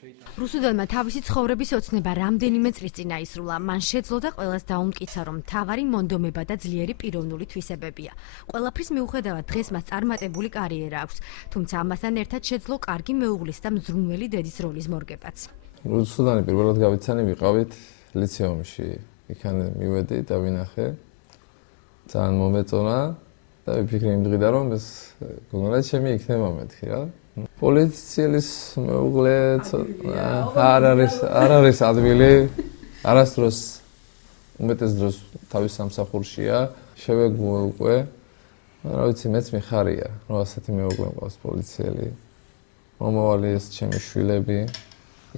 რუსუდანმა თავისი ცხოვრების ოცნება რამდენიმე წლის წინ აისრულა. მან შეძლო და ყველას დაუმტკიცა, რომ მთავარი მონდომება და ძლიერი პიროვნული თვისებებია. ყველაფრის მიუხედავად დღეს მას წარმატებული კარიერა აქვს, თუმცა ამასთან ერთად შეძლო კარგი მეუღლის და მზრუნველი დედის როლის მორგებაც. რუსუდანი პირველად გავიცანი ვიყავით ლიცეუმში. იქან მივედი და ვინახე. ძალიან მომეწონა და ვიფიქრე იმ დღიდან, რომ ეს გონალად ჩემი იქნება მეთქი რა. პოლიციელის მეუღლე არ არის ადვილი. არასდროს უმეტეს დროს თავის სამსახურშია. შევეგმო უკვე. რა ვიცი, მეც მიხარია, რომ ასეთი მეუღლე მყავს პოლიციელი. მომავალი ეს ჩემი შვილები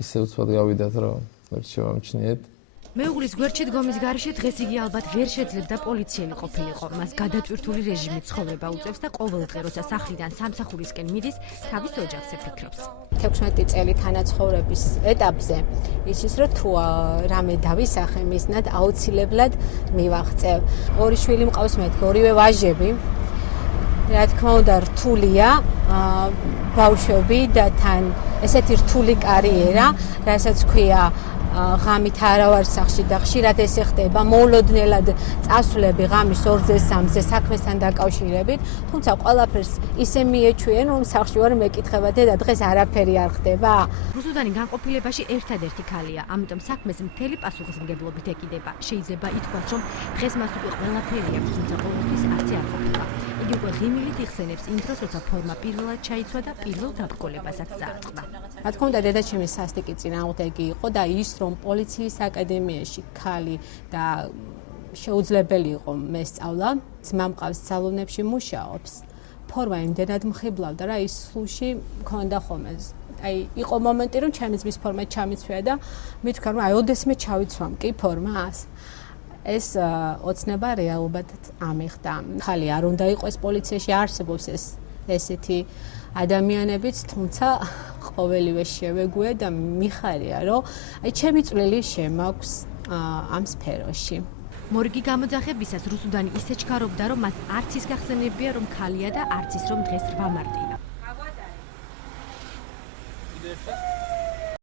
ისე უცბად გავიდათ, რომ ვერ შევამჩნიეთ. მეუღლის გვერდში დგომის გარეშე დღეს იგი ალბათ ვერ შეძლებდა პოლიციელი ყოფილიყო. მას გადატვირთული რეჟიმით ცხოვრება უწევს და ყოველ დღე, როცა სახლიდან სამსახურისკენ მიდის, თავის ოჯახზე ფიქრობს. 16 წელი თანაცხოვრების ეტაპზე იცის, რომ თუ რამე დავისახე მისნად, აუცილებლად მივაღწევ. ორი შვილი მყავს მეთქი, ორივე ვაჟები. რა თქმა უნდა, რთულია ბავშვები და თან ესეთი რთული კარიერა, რასაც ქვია ღამით არა ვარ სახლში და ხშირად ესე ხდება მოულოდნელად წასვლები ღამის 2-ზე 3-ზე საქმესთან დაკავშირებით, თუმცა ყველაფერს ისე მიეჩვიენ, რომ სახლში ვარ მეკითხება და დღეს არაფერი არ ხდება. რუსუდანი განყოფილებაში ერთადერთი ქალია, ამიტომ საქმეს მთელი პასუხისმგებლობით ეკიდება. შეიძლება ითქვას, რომ დღეს მას უკვე ყველაფერი აქვს, თუმცა ყოველთვის ასე არ ყოფილა. იგი უკვე ღიმილით იხსენებს იმ დროს, როცა ფორმა პირველად ჩაიცვა და პირველ დაბრკოლებასაც წააწყდა. რა თქმა უნდა, დედაჩემი სასტიკი წინააღმდეგი იყო და ის, რომ პოლიციის აკადემიაში ქალი და შეუძლებელი იყო მესწავლა, ძმა მყავს სალონებში მუშაობს. ფორმა იმდენად მხიბლავდა რა, ის სულში მქონდა ხოლმე. აი, იყო მომენტი, რომ ჩემი ძმის ფორმა ჩამიცვია და მითქვა, რომ აი, ოდესმე ჩავიცვამ კი ფორმას. ეს ოცნება რეალობადაც ამიხდა. ხალი არ უნდა იყოს პოლიციაში, არსებობს ესეთი ადამიანებიც, თუმცა ყოველივე შევეგვე და მიხარია, რომ აი ჩემი წვლილი შემაქვს ამ სფეროში. მორგი გამოძახებისას რუსუდანი ისე ჩქარობდა, რომ მას არც ის გახსენებია, რომ ქალია და არც ის, რომ დღეს 8 მარტია.